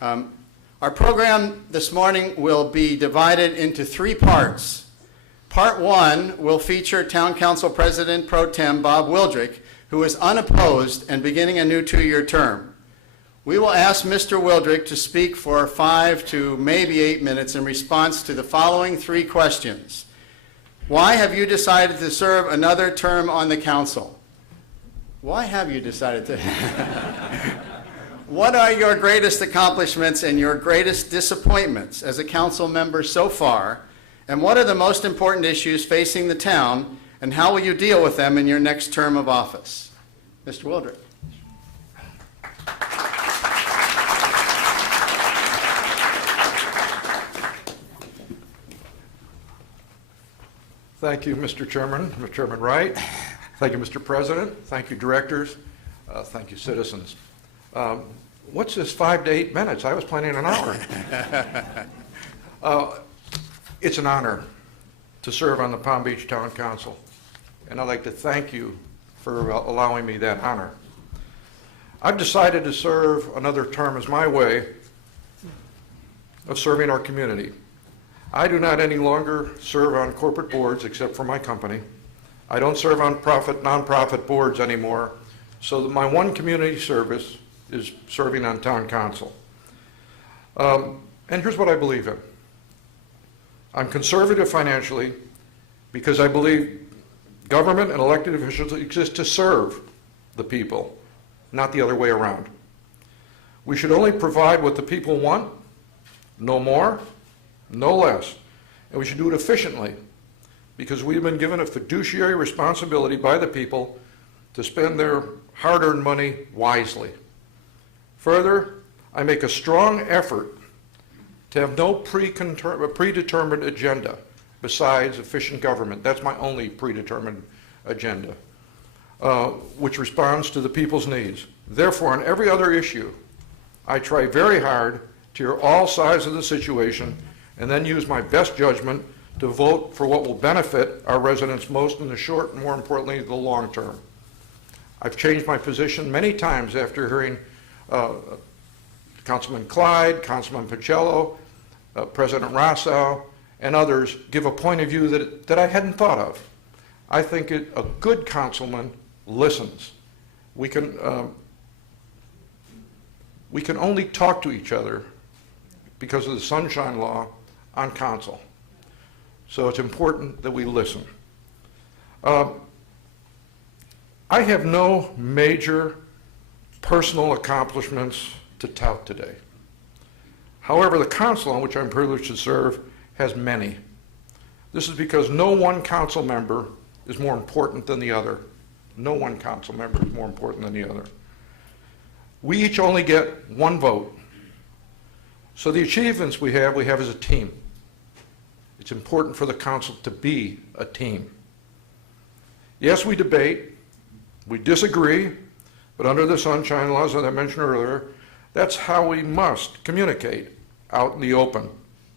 Our program this morning will be divided into 3 parts. Part 1 will feature Town Council President Pro Tem Bob Wildrick, who is unopposed and beginning a new 2-year term. We will ask Mr. Wildrick to speak for 5 to maybe 8 minutes in response to the following 3 questions. Why have you decided to serve another term on the council? Why have you decided to? What are your greatest accomplishments and your greatest disappointments as a council member so far? And what are the most important issues facing the town, and how will you deal with them in your next term of office? Mr. Wildrick. Thank you, Mr. Chairman, Mr. Chairman Wright. Thank you, Mr. President. Thank you, directors. Thank you, citizens. What's this 5 to 8 minutes? I was planning an hour. It's an honor to serve on the Palm Beach Town Council, and I'd like to thank you for allowing me that honor. I've decided to serve another term as my way of serving our community. I do not any longer serve on corporate boards except for my company. I don't serve on nonprofit boards anymore, so that my one community service is serving on town council. And here's what I believe in. I'm conservative financially because I believe government and elected officials exist to serve the people, not the other way around. We should only provide what the people want, no more, no less, and we should do it efficiently because we've been given a fiduciary responsibility by the people to spend their hard-earned money wisely. Further, I make a strong effort to have no predetermined agenda besides efficient government. That's my only predetermined agenda, which responds to the people's needs. Therefore, on every other issue, I try very hard to hear all sides of the situation and then use my best judgment to vote for what will benefit our residents most in the short and, more importantly, the long term. I've changed my position many times after hearing Councilman Clyde, Councilman Pacello, President Rousseau, and others give a point of view that I hadn't thought of. I think a good councilman listens. We can only talk to each other because of the Sunshine Law on council. So it's important that we listen. I have no major personal accomplishments to tout today. However, the council on which I'm privileged to serve has many. This is because no one council member is more important than the other. No one council member is more important than the other. We each only get one vote. So the achievements we have as a team. It's important for the council to be a team. Yes, we debate, we disagree, but under the Sunshine Laws that I mentioned earlier, that's how we must communicate out in the open,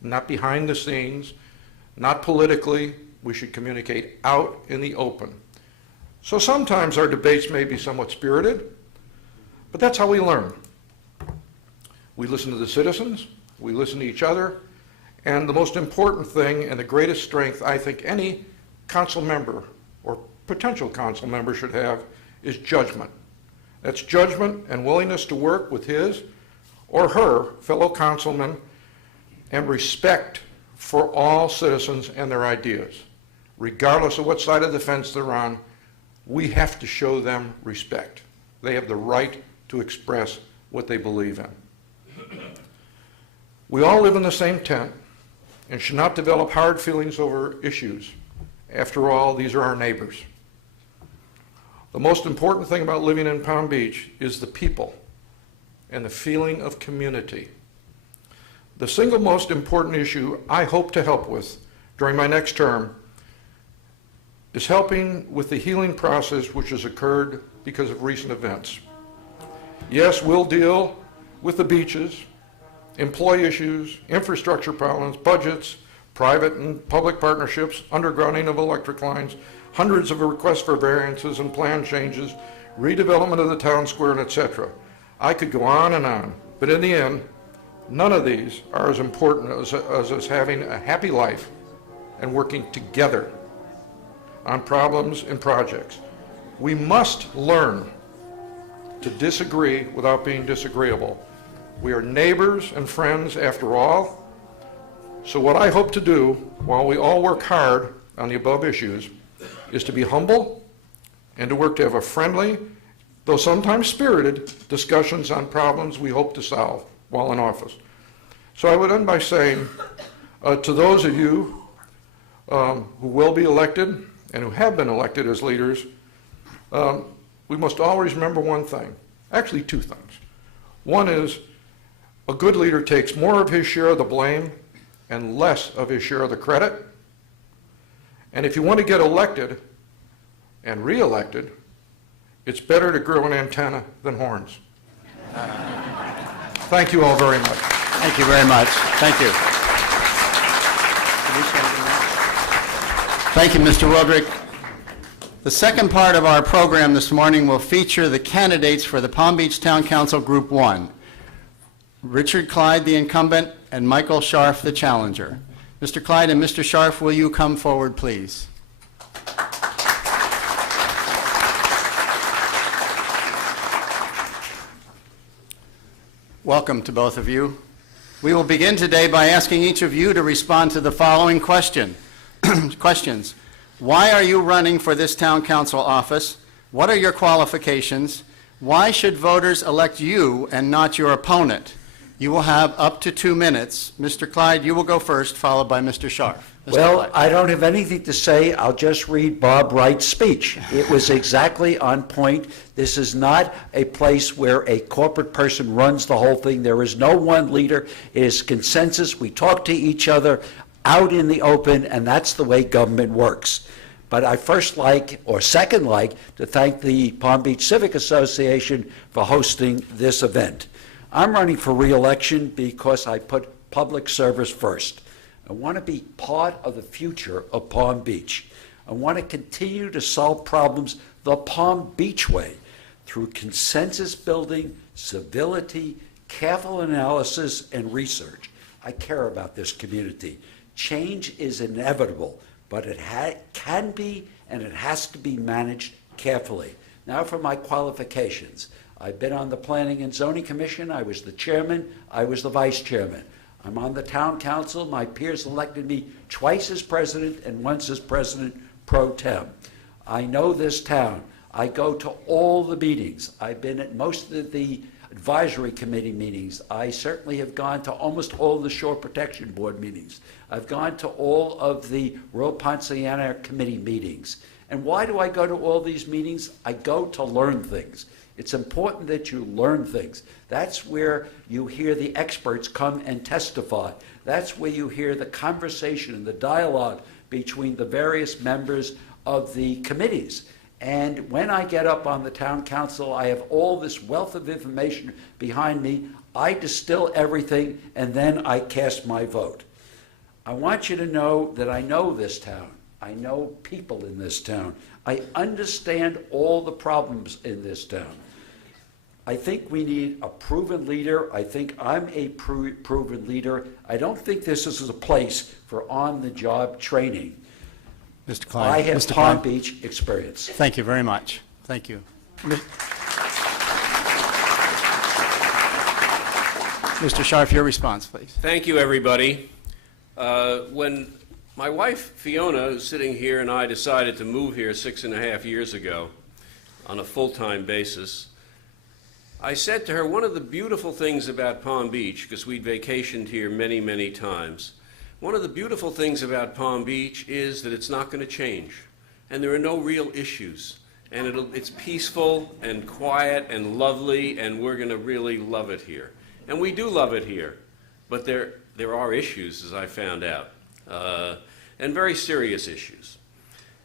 not behind the scenes, not politically. We should communicate out in the open. So sometimes our debates may be somewhat spirited, but that's how we learn. We listen to the citizens, we listen to each other, and the most important thing and the greatest strength I think any council member or potential council member should have is judgment. That's judgment and willingness to work with his or her fellow councilmen and respect for all citizens and their ideas. Regardless of what side of the fence they're on, we have to show them respect. They have the right to express what they believe in. We all live in the same tent and should not develop hard feelings over issues. After all, these are our neighbors. The most important thing about living in Palm Beach is the people and the feeling of community. The single most important issue I hope to help with during my next term is helping with the healing process which has occurred because of recent events. Yes, we'll deal with the beaches, employee issues, infrastructure problems, budgets, private and public partnerships, undergrounding of electric lines, hundreds of requests for variances and plan changes, redevelopment of the town square, and etc. I could go on and on, but in the end, None of these are as important as us having a happy life and working together on problems and projects. We must learn to disagree without being disagreeable. We are neighbors and friends after all. So what I hope to do while we all work hard on the above issues is to be humble and to work to have a friendly, though sometimes spirited, discussions on problems we hope to solve while in office. So I would end by saying to those of you who will be elected and who have been elected as leaders, we must always remember one thing, actually two things. One is a good leader takes more of his share of the blame and less of his share of the credit. And if you want to get elected and re-elected, it's better to grow an antenna than horns. Thank you all very much. Thank you very much. Thank you. Thank you, Mr. Wildrick. The second part of our program this morning will feature the candidates for the Palm Beach Town Council Group 1. Richard Clyde, the incumbent, and Michael Scharf, the challenger. Mr. Clyde and Mr. Scharf, will you come forward, please? Welcome to both of you. We will begin today by asking each of you to respond to the following questions. Why are you running for this town council office? What are your qualifications? Why should voters elect you and not your opponent? You will have up to 2 minutes. Mr. Clyde, you will go first, followed by Mr. Scharf. Mr. Well, Clyde. I don't have anything to say. I'll just read Bob Wright's speech. It was exactly on point. This is not a place where a corporate person runs the whole thing. There is no one leader. It is consensus. We talk to each other out in the open, and that's the way government works. But I second like to thank the Palm Beach Civic Association for hosting this event. I'm running for re-election because I put public service first. I want to be part of the future of Palm Beach. I want to continue to solve problems the Palm Beach way through consensus building, civility, careful analysis, and research. I care about this community. Change is inevitable, but it can be and it has to be managed carefully. Now for my qualifications. I've been on the Planning and Zoning Commission. I was the chairman. I was the vice chairman. I'm on the town council. My peers elected me twice as president and once as president pro tem. I know this town. I go to all the meetings. I've been at most of the advisory committee meetings. I certainly have gone to almost all the Shore Protection Board meetings. I've gone to all of the Royal Ponciana Committee meetings. And why do I go to all these meetings? I go to learn things. It's important that you learn things. That's where you hear the experts come and testify. That's where you hear the conversation and the dialogue between the various members of the committees. And when I get up on the town council, I have all this wealth of information behind me. I distill everything, and then I cast my vote. I want you to know that I know this town. I know people in this town. I understand all the problems in this town. I think we need a proven leader. I think I'm a proven leader. I don't think this is a place for on-the-job training. Mr. Clyde. I have Mr. Palm Clyde. Beach experience. Thank you very much. Thank you. Mr. Scharf, your response, please. Thank you, everybody. When my wife, Fiona, who's sitting here, and I decided to move here 6.5 years ago on a full-time basis, I said to her, one of the beautiful things about Palm Beach, because we'd vacationed here many, many times, one of the beautiful things about Palm Beach is that it's not going to change, and there are no real issues, and it's peaceful and quiet and lovely, and we're going to really love it here. And we do love it here, but there are issues, as I found out, and very serious issues.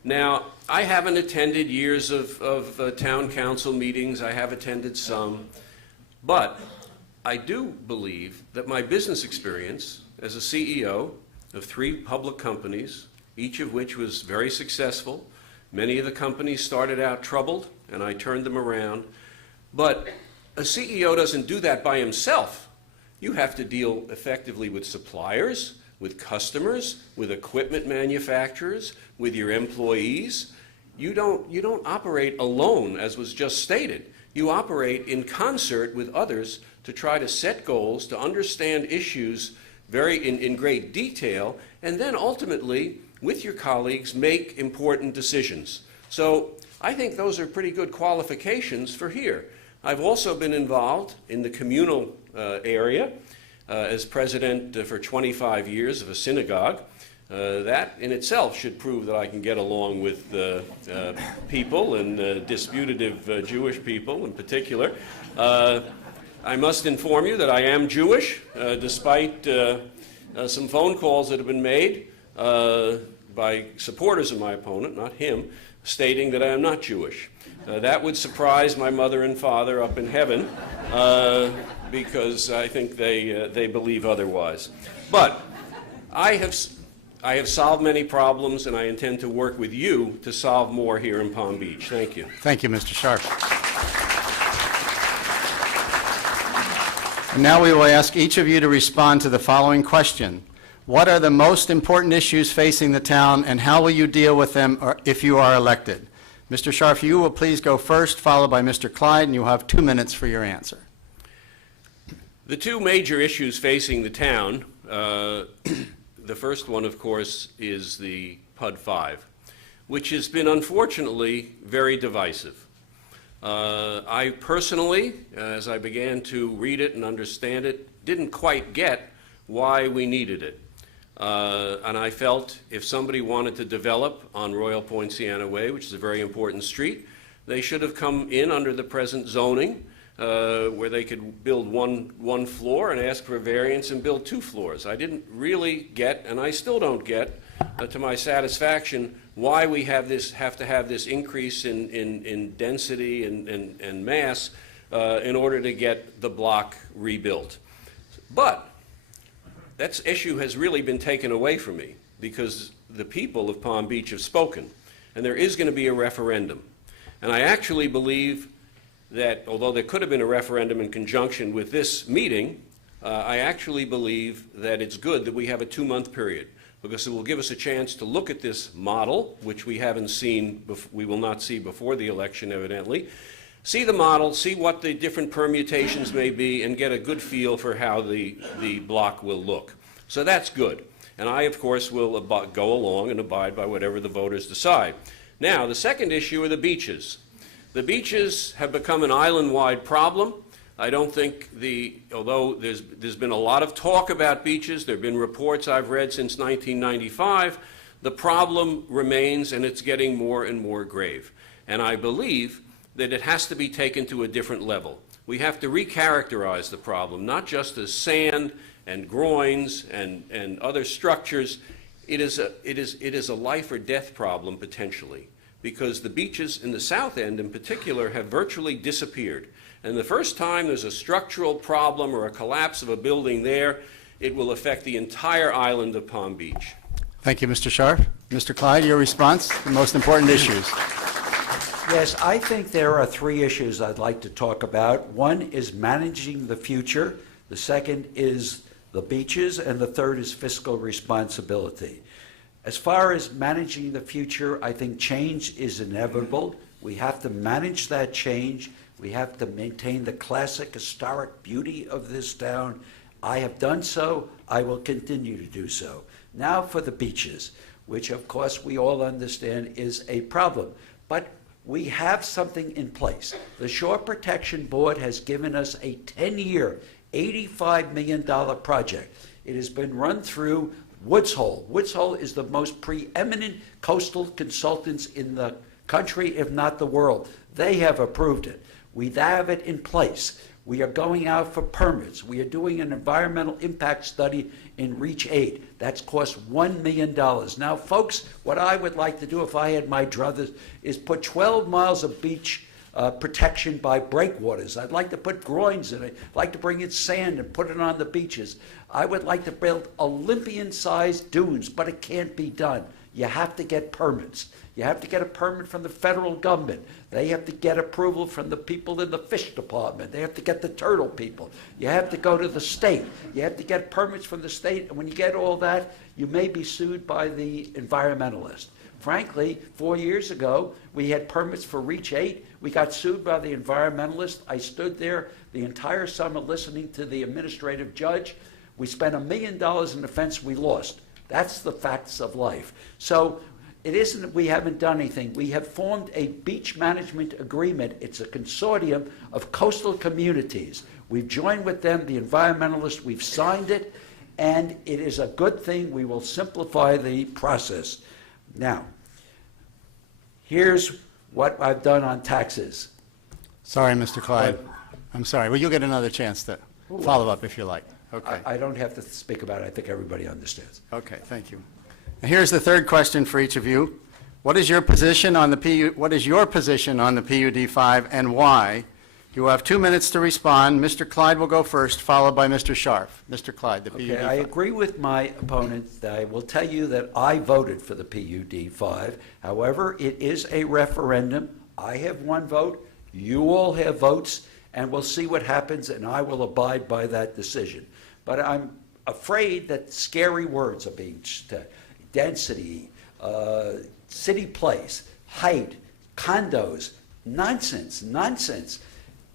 Now, I haven't attended years of town council meetings. I have attended some, but I do believe that my business experience as a CEO of 3 public companies, each of which was very successful. Many of the companies started out troubled, and I turned them around. But a CEO doesn't do that by himself. You have to deal effectively with suppliers, with customers, with equipment manufacturers, with your employees. You don't operate alone, as was just stated. You operate in concert with others to try to set goals, to understand issues in great detail, and then ultimately, with your colleagues, make important decisions. So I think those are pretty good qualifications for here. I've also been involved in the communal area as president for 25 years of a synagogue. That in itself should prove that I can get along with people, and disputative Jewish people in particular. I must inform you that I am Jewish, despite some phone calls that have been made by supporters of my opponent, not him, stating that I am not Jewish. That would surprise my mother and father up in heaven, because I think they believe otherwise. But I have solved many problems, and I intend to work with you to solve more here in Palm Beach. Thank you. Thank you, Mr. Sharp. And now we will ask each of you to respond to the following question. What are the most important issues facing the town, and how will you deal with them if you are elected? Mr. Sharp, you will please go first, followed by Mr. Clyde, and you'll have 2 minutes for your answer. The two major issues facing the town, the first one, of course, is the PUD 5, which has been, unfortunately, very divisive. I personally, as I began to read it and understand it, didn't quite get why we needed it. And I felt if somebody wanted to develop on Royal Poinciana Way, which is a very important street, they should have come in under the present zoning, where they could build one floor and ask for a variance and build 2 floors. I didn't really get, and I still don't get, to my satisfaction, why we have to have this increase in density and mass in order to get the block rebuilt. But that issue has really been taken away from me, because the people of Palm Beach have spoken, and there is going to be a referendum. And I actually believe that, although there could have been a referendum in conjunction with this meeting, I actually believe that it's good that we have a 2-month period, because it will give us a chance to look at this model, which we haven't seen, we will not see before the election, evidently. See the model, see what the different permutations may be, and get a good feel for how the block will look. So that's good. And I, of course, will go along and abide by whatever the voters decide. Now, the second issue are the beaches. The beaches have become an island-wide problem. I don't think although there's been a lot of talk about beaches, there have been reports I've read since 1995, the problem remains, and it's getting more and more grave. And I believe that it has to be taken to a different level. We have to recharacterize the problem, not just as sand and groins and other structures. It is a life or death problem, potentially, because the beaches in the south end in particular have virtually disappeared. And the first time there's a structural problem or a collapse of a building there, it will affect the entire island of Palm Beach. Thank you, Mr. Sharp. Mr. Clyde, your response, the most important issues. Yes, I think there are 3 issues I'd like to talk about. One is managing the future, the second is the beaches, and the third is fiscal responsibility. As far as managing the future, I think change is inevitable. We have to manage that change. We have to maintain the classic historic beauty of this town. I have done so. I will continue to do so. Now for the beaches, which of course we all understand is a problem. But we have something in place. The Shore Protection Board has given us a 10-year, $85 million project. It has been run through Woods Hole. Woods Hole is the most preeminent coastal consultants in the country, if not the world. They have approved it. We have it in place. We are going out for permits. We are doing an environmental impact study in Reach 8. That's cost $1 million. Now, folks, what I would like to do if I had my druthers is put 12 miles of beach protection by breakwaters. I'd like to put groins in it. I'd like to bring in sand and put it on the beaches. I would like to build Olympian-sized dunes, but it can't be done. you have to get permits. You have to get a permit from the federal government. They have to get approval from the people in the fish department. They have to get the turtle people. You have to go to the state. You have to get permits from the state. And when you get all that, you may be sued by the environmentalist. Frankly, 4 years ago, we had permits for Reach 8. We got sued by the environmentalist. I stood there the entire summer listening to the administrative judge. We spent $1 million in defense. We lost. That's the facts of life. So it isn't that we haven't done anything. We have formed a beach management agreement. It's a consortium of coastal communities. We've joined with them, the environmentalists. We've signed it, and it is a good thing. We will simplify the process. Now, here's what I've done on taxes. Sorry, Mr. Clyde. I'm sorry. Well, you'll get another chance to follow up if you like. Okay. I don't have to speak about it. I think everybody understands. Okay, thank you. And here's the third question for each of you. What is your position on the PUD 5 and why? You have 2 minutes to respond. Mr. Clyde will go first, followed by Mr. Scharf. Mr. Clyde, the PUD Okay, I 5. agree with my opponent. I will tell you that I voted for the PUD 5. However, it is a referendum. I have one vote. You all have votes, and we'll see what happens, and I will abide by that decision. But I'm afraid that scary words are being said. Density, city place, height, condos, nonsense, nonsense.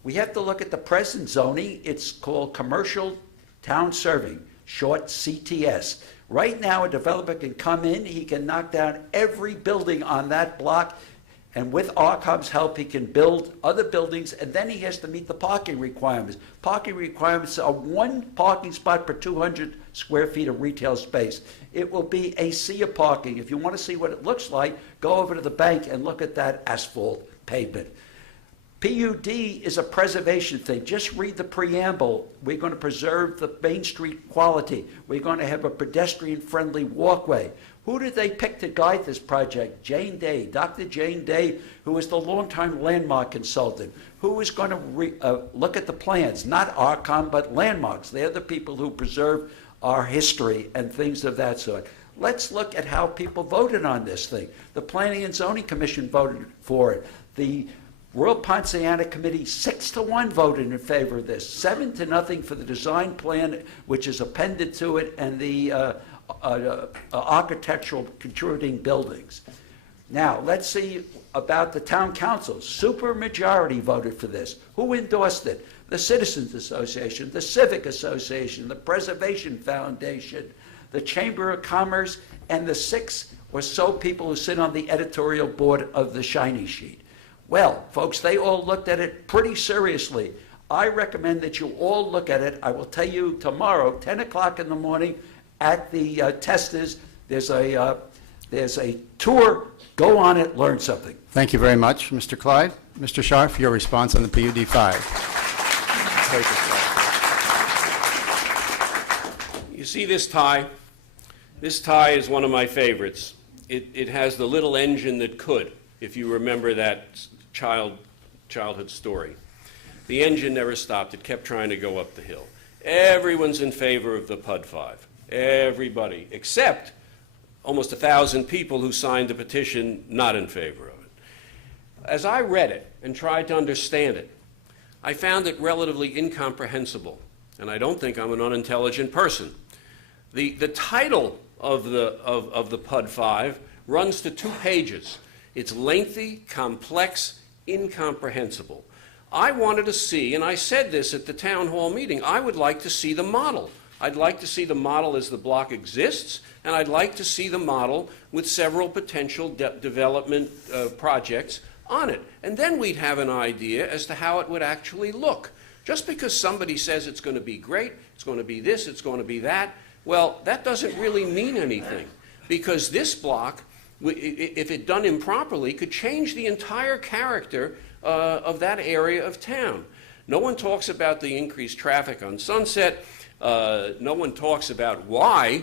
We have to look at the present zoning. It's called Commercial Town Serving, short CTS. Right now, a developer can come in, he can knock down every building on that block, and with ARCOM's help, he can build other buildings, and then he has to meet the parking requirements. Parking requirements are 1 parking spot per 200 square feet of retail space. It will be a sea of parking. If you want to see what it looks like, go over to the bank and look at that asphalt pavement. PUD is a preservation thing. Just read the preamble. We're going to preserve the Main Street quality. We're going to have a pedestrian-friendly walkway. Who did they pick to guide this project? Jane Day, Dr. Jane Day, who is the longtime landmark consultant. Who is going to look at the plans? Not ARCOM, but landmarks. They're the people who preserve our history and things of that sort. Let's look at how people voted on this thing. The Planning and Zoning Commission voted for it. The Royal Ponciana Committee 6-1 voted in favor of this, 7-0 for the design plan, which is appended to it, and the architectural contributing buildings. Now, let's see about the town council. Supermajority voted for this. Who endorsed it? The Citizens Association, the Civic Association, the Preservation Foundation, the Chamber of Commerce, and the 6 or so people who sit on the editorial board of the Shiny Sheet. Well, folks, they all looked at it pretty seriously. I recommend that you all look at it. I will tell you tomorrow, 10 o'clock in the morning, at the testers, there's a tour. Go on it, learn something. Thank you very much, Mr. Clyde. Mr. Scharf, your response on the PUD 5. You see this tie? This tie is one of my favorites. It has the little engine that could, if you remember that childhood story. The engine never stopped. It kept trying to go up the hill. Everyone's in favor of the PUD 5. Everybody, except almost 1,000 people who signed the petition not in favor of it. As I read it and tried to understand it, I found it relatively incomprehensible, and I don't think I'm an unintelligent person. The title of the PUD 5 runs to 2 pages. It's lengthy, complex, incomprehensible. I wanted to see, and I said this at the town hall meeting, I would like to see the model. I'd like to see the model as the block exists, and I'd like to see the model with several potential development projects on it. And then we'd have an idea as to how it would actually look. Just because somebody says it's going to be great, it's going to be this, it's going to be that, well, that doesn't really mean anything. Because this block, if it done improperly, could change the entire character of that area of town. No one talks about the increased traffic on Sunset. No one talks about why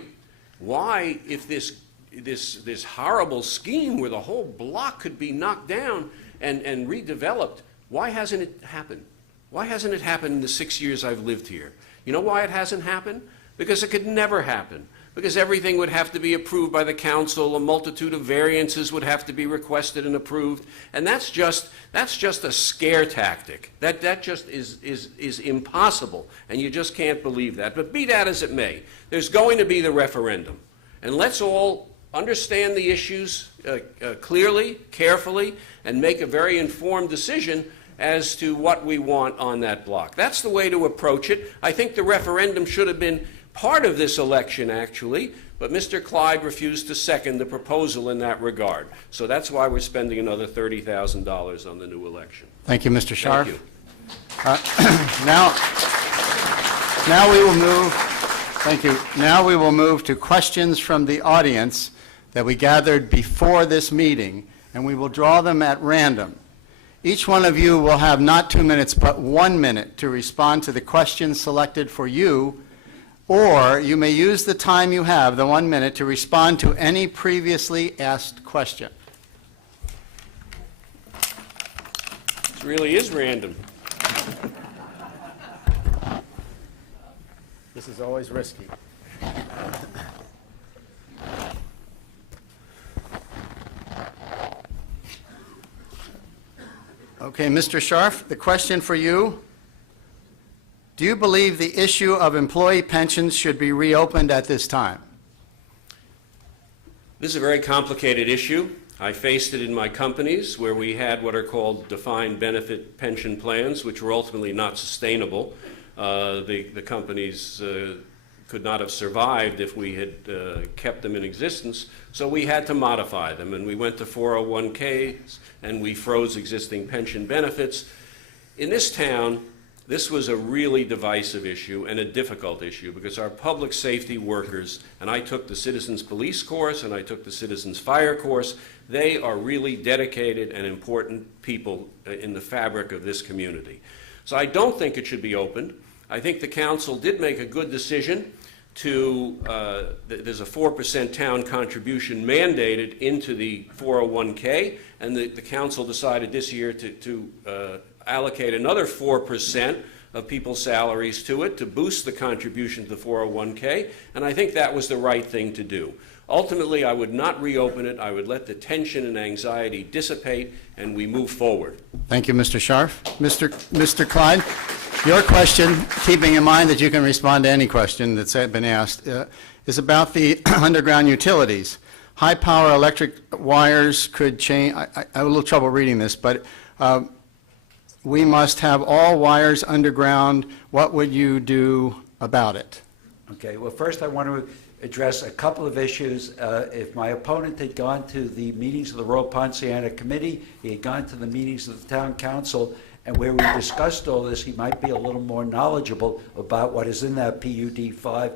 if this horrible scheme where the whole block could be knocked down and redeveloped, why hasn't it happened? Why hasn't it happened in the 6 years I've lived here? You know why it hasn't happened? Because it could never happen. because everything would have to be approved by the council, a multitude of variances would have to be requested and approved, and that's just a scare tactic. That just is impossible, and you just can't believe that. But be that as it may, there's going to be the referendum, and let's all understand the issues clearly, carefully, and make a very informed decision as to what we want on that block. That's the way to approach it. I think the referendum should have been part of this election, actually, but Mr. Clyde refused to second the proposal in that regard. So that's why we're spending another $30,000 on the new election. Thank you, Mr. Scharf. Thank you. Now we will move, thank you. Now we will move to questions from the audience that we gathered before this meeting, and we will draw them at random. Each one of you will have not 2 minutes, but 1 minute to respond to the questions selected for you, or you may use the time you have, the 1 minute, to respond to any previously asked question. This really is random. This is always risky. Okay, Mr. Scharf, the question for you. Do you believe the issue of employee pensions should be reopened at this time? This is a very complicated issue. I faced it in my companies where we had what are called defined benefit pension plans, which were ultimately not sustainable. The companies could not have survived if we had kept them in existence, so we had to modify them, and we went to 401ks and we froze existing pension benefits. In this town, this was a really divisive issue and a difficult issue because our public safety workers, and I took the Citizens Police course and I took the Citizens Fire course, they are really dedicated and important people in the fabric of this community. So I don't think it should be opened. I think the council did make a good decision to, there's a 4% town contribution mandated into the 401k, and the council decided this year to allocate another 4% of people's salaries to it to boost the contribution to the 401k, and I think that was the right thing to do. Ultimately, I would not reopen it. I would let the tension and anxiety dissipate, and we move forward. Thank you, Mr. Scharf. Mr. Clyde, your question, keeping in mind that you can respond to any question that's been asked, is about the underground utilities. High-power electric wires could change. I have a little trouble reading this, but we must have all wires underground. What would you do about it? Okay, well, first I want to address a couple of issues. If my opponent had gone to the meetings of the Royal Ponciana Committee, he had gone to the meetings of the Town Council, and where we discussed all this, he might be a little more knowledgeable about what is in that PUD 5.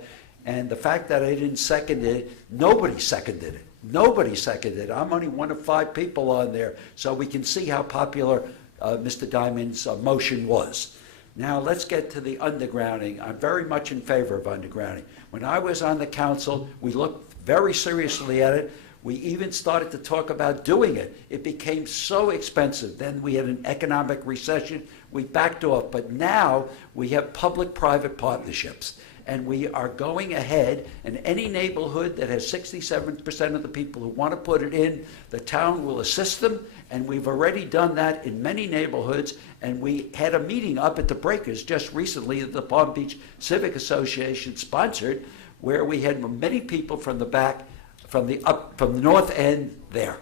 And the fact that I didn't second it, nobody seconded it. Nobody seconded it. I'm only one of 5 people on there, so we can see how popular Mr. Diamond's motion was. Now let's get to the undergrounding. I'm very much in favor of undergrounding. When I was on the council, we looked very seriously at it. We even started to talk about doing it. It became so expensive. Then we had an economic recession. We backed off. But now we have public-private partnerships. And we are going ahead, and any neighborhood that has 67% of the people who want to put it in, the town will assist them, and we've already done that in many neighborhoods, and we had a meeting up at the Breakers just recently that the Palm Beach Civic Association sponsored, where we had many people from the back, from the north end there.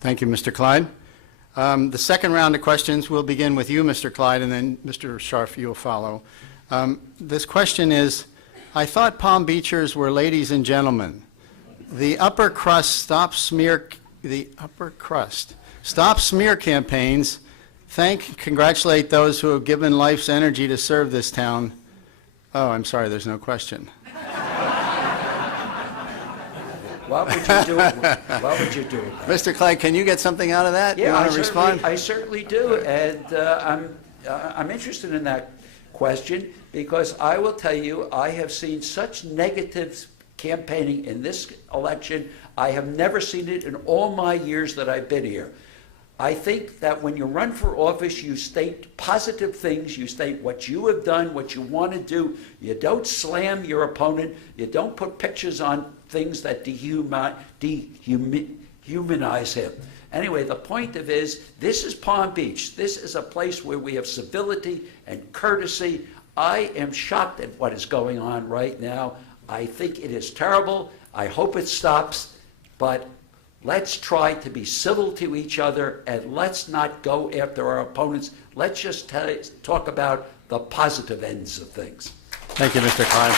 Thank you, Mr. Clyde. The second round of questions will begin with you, Mr. Clyde, and then Mr. Scharf, you'll follow. This question is, I thought Palm Beachers were ladies and gentlemen. The upper crust stop smear campaigns congratulate those who have given life's energy to serve this town. Oh, I'm sorry, there's no question. What would you do? What would you do? Mr. Clyde, can you get something out of that? Yeah, you want to respond? I certainly do, and I'm interested in that question because I will tell you I have seen such negative campaigning in this election. I have never seen it in all my years that I've been here. I think that when you run for office, you state positive things, you state what you have done, what you want to do. You don't slam your opponent. You don't put pictures on things that dehumanize him. Anyway, the point of is, this is Palm Beach. This is a place where we have civility and courtesy. I am shocked at what is going on right now. I think it is terrible. I hope it stops, but let's try to be civil to each other, and let's not go after our opponents. Let's just talk about the positive ends of things. Thank you, Mr. Klein.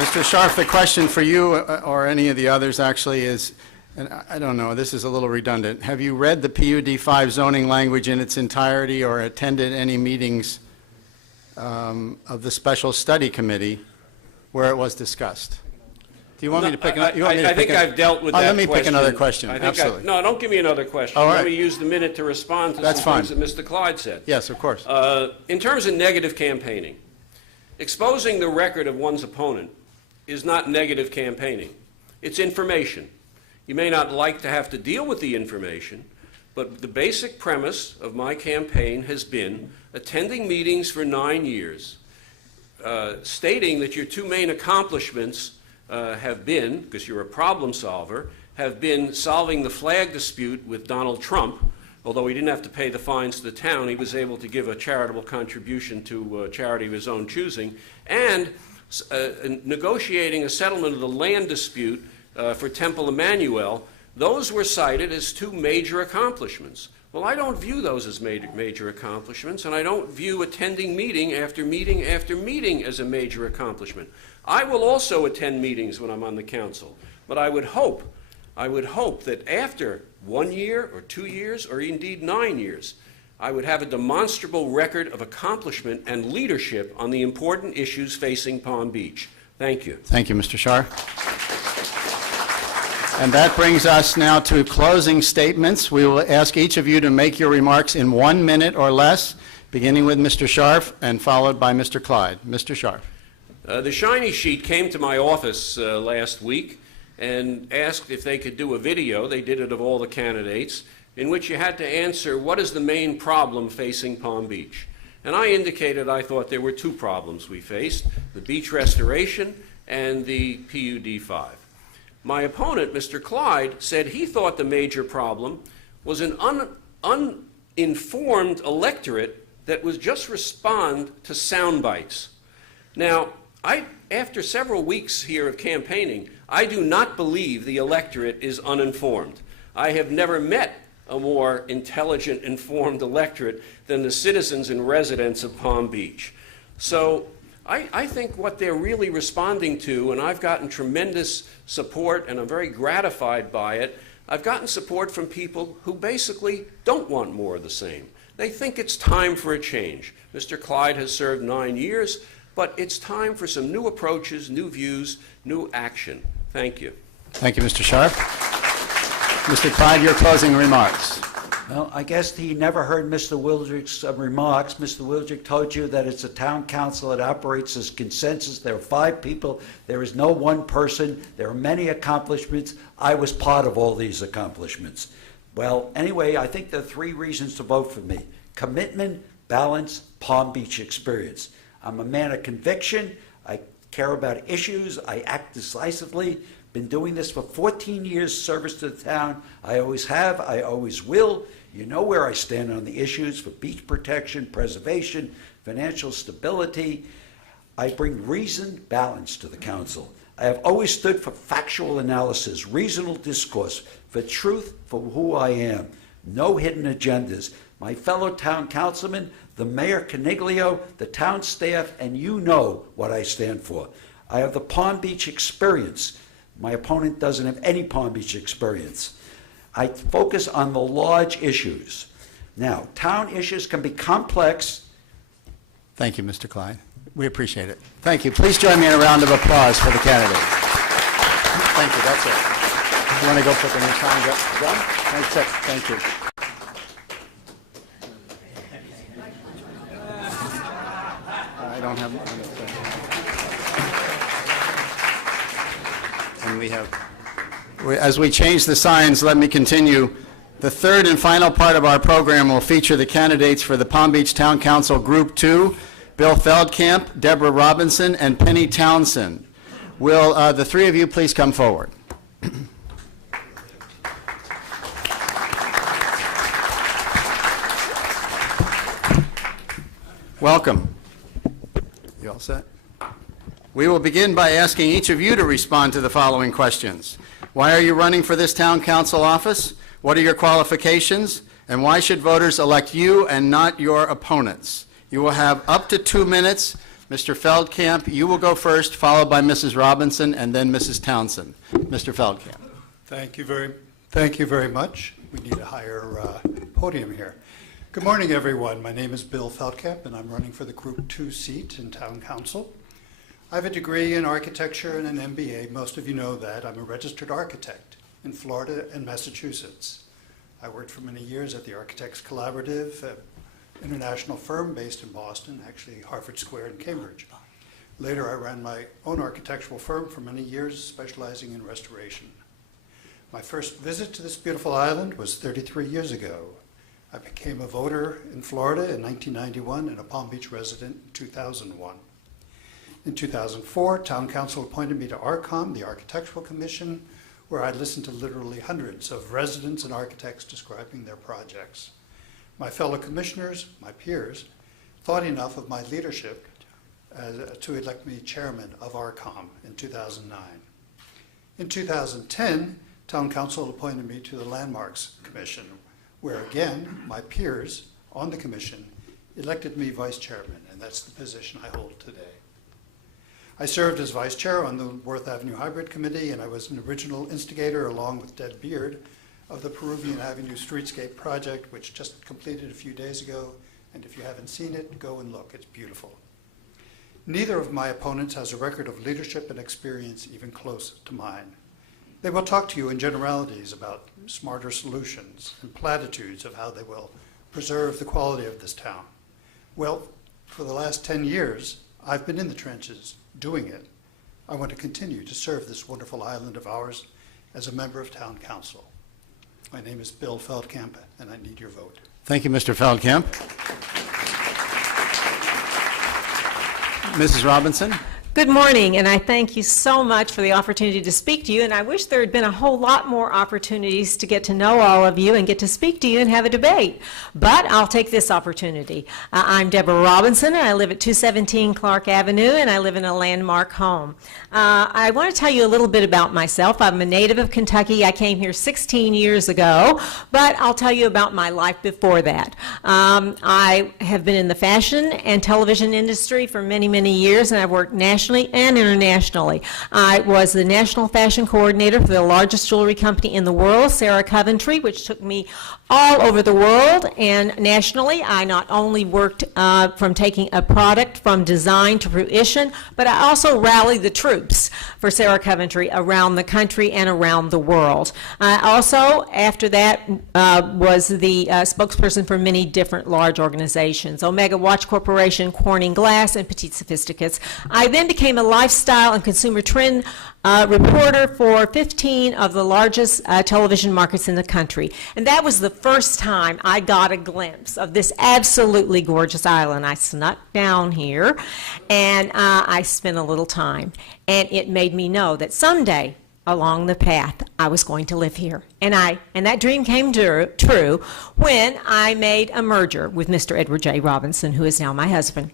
Mr. Scharf, the question for you, or any of the others actually, is, and I don't know, this is a little redundant. Have you read the PUD 5 zoning language in its entirety or attended any meetings of the Special Study Committee where it was discussed? Do you want me to pick another? I think I've dealt with that Let me question. pick another question, absolutely. No, don't give me another question. All right. Let me use the minute to respond to That's some fine. things that Mr. Clyde said. Yes, of course. In terms of negative campaigning, exposing the record of one's opponent is not negative campaigning. It's information. You may not like to have to deal with the information, but the basic premise of my campaign has been attending meetings for 9 years, stating that your two main accomplishments have been, because you're a problem solver, have been solving the flag dispute with Donald Trump. Although he didn't have to pay the fines to the town, he was able to give a charitable contribution to a charity of his own choosing, and negotiating a settlement of the land dispute for Temple Emmanuel. Those were cited as two major accomplishments. Well, I don't view those as major accomplishments, and I don't view attending meeting after meeting after meeting as a major accomplishment. I will also attend meetings when I'm on the council, but I would hope that after 1 year or 2 years or indeed 9 years, I would have a demonstrable record of accomplishment and leadership on the important issues facing Palm Beach. Thank you. Thank you, Mr. Scharf. And that brings us now to closing statements. We will ask each of you to make your remarks in 1 minute or less, beginning with Mr. Scharf and followed by Mr. Clyde. Mr. Scharf. The shiny sheet came to my office last week and asked if they could do a video. They did it of all the candidates, in which you had to answer, what is the main problem facing Palm Beach? And I indicated I thought there were two problems we faced, the beach restoration and the PUD 5. My opponent, Mr. Clyde, said he thought the major problem was an uninformed electorate that would just respond to sound bites. Now, after several weeks here of campaigning, I do not believe the electorate is uninformed. I have never met a more intelligent, informed electorate than the citizens and residents of Palm Beach. So I think what they're really responding to, and I've gotten tremendous support and I'm very gratified by it, I've gotten support from people who basically don't want more of the same. They think it's time for a change. Mr. Clyde has served 9 years, but it's time for some new approaches, new views, new action. Thank you. Thank you, Mr. Scharf. Mr. Clyde, your closing remarks. Well, I guess he never heard Mr. Wildrick's remarks. Mr. Wildrick told you that it's a town council that operates as consensus. There are 5 people. There is no one person. There are many accomplishments. I was part of all these accomplishments. Well, anyway, I think there are 3 reasons to vote for me. Commitment, balance, Palm Beach experience. I'm a man of conviction. I care about issues. I act decisively. Been doing this for 14 years, service to the town. I always have, I always will. You know where I stand on the issues for beach protection, preservation, financial stability. I bring reasoned balance to the council. I have always stood for factual analysis, reasonable discourse, for truth, for who I am. No hidden agendas. My fellow town councilman, the Mayor Caniglio, the town staff, and you know what I stand for. I have the Palm Beach experience. My opponent doesn't have any Palm Beach experience. I focus on the large issues. Now, town issues can be complex. Thank you, Mr. Clyde. We appreciate it. Thank you. Please join me in a round of applause for the candidate. Thank you. That's it. You want to go put the new signs up? Done? That's it. Thank you. I don't have. And we have As we change the signs, let me continue. The third and final part of our program will feature the candidates for the Palm Beach Town Council Group 2, Bill Feldkamp, Deborah Robinson, and Penny Townsend. Will the three of you please come forward? Welcome. You all set? We will begin by asking each of you to respond to the following questions. Why are you running for this town council office? What are your qualifications? And why should voters elect you and not your opponents? You will have up to 2 minutes. Mr. Feldkamp, you will go first, followed by Mrs. Robinson and then Mrs. Townsend. Mr. Feldkamp. Thank you very much. We need a higher podium here. Good morning, everyone. My name is Bill Feldkamp, and I'm running for the Group 2 seat in Town Council. I have a degree in architecture and an MBA. Most of you know that. I'm a registered architect in Florida and Massachusetts. I worked for many years at the Architects Collaborative, an international firm based in Boston, actually Harvard Square in Cambridge. Later, I ran my own architectural firm for many years, specializing in restoration. My first visit to this beautiful island was 33 years ago. I became a voter in Florida in 1991 and a Palm Beach resident in 2001. In 2004, Town Council appointed me to ARCOM, the Architectural Commission, where I listened to literally hundreds of residents and architects describing their projects. My fellow commissioners, my peers, thought enough of my leadership to elect me chairman of ARCOM in 2009. In 2010, Town Council appointed me to the Landmarks Commission, where again, my peers on the commission elected me vice chairman, and that's the position I hold today. I served as vice chair on the Worth Avenue Hybrid Committee, and I was an original instigator, along with Deb Beard, of the Peruvian Avenue Streetscape project, which just completed a few days ago, and if you haven't seen it, go and look. It's beautiful. Neither of my opponents has a record of leadership and experience even close to mine. They will talk to you in generalities about smarter solutions and platitudes of how they will preserve the quality of this town. Well, for the last 10 years, I've been in the trenches doing it. I want to continue to serve this wonderful island of ours as a member of Town Council. My name is Bill Feldkamp, and I need your vote. Thank you, Mr. Feldkamp. Mrs. Robinson. Good morning, and I thank you so much for the opportunity to speak to you, and I wish there had been a whole lot more opportunities to get to know all of you and get to speak to you and have a debate, but I'll take this opportunity. I'm Deborah Robinson, and I live at 217 Clark Avenue, and I live in a landmark home. I want to tell you a little bit about myself. I'm a native of Kentucky. I came here 16 years ago, but I'll tell you about my life before that. I have been in the fashion and television industry for many, many years, and I've worked nationally and internationally. I was the national fashion coordinator for the largest jewelry company in the world, Sarah Coventry, which took me all over the world and nationally. I not only worked from taking a product from design to fruition, but I also rallied the troops for Sarah Coventry around the country and around the world. I also, after that, was the spokesperson for many different large organizations, Omega Watch Corporation, Corning Glass, and Petite Sophisticates. I then became a lifestyle and consumer trend reporter for 15 of the largest television markets in the country. And that was the first time I got a glimpse of this absolutely gorgeous island. I snuck down here and I spent a little time. And it made me know that someday along the path I was going to live here. And that dream came true when I made a merger with Mr. Edward J. Robinson, who is now my husband.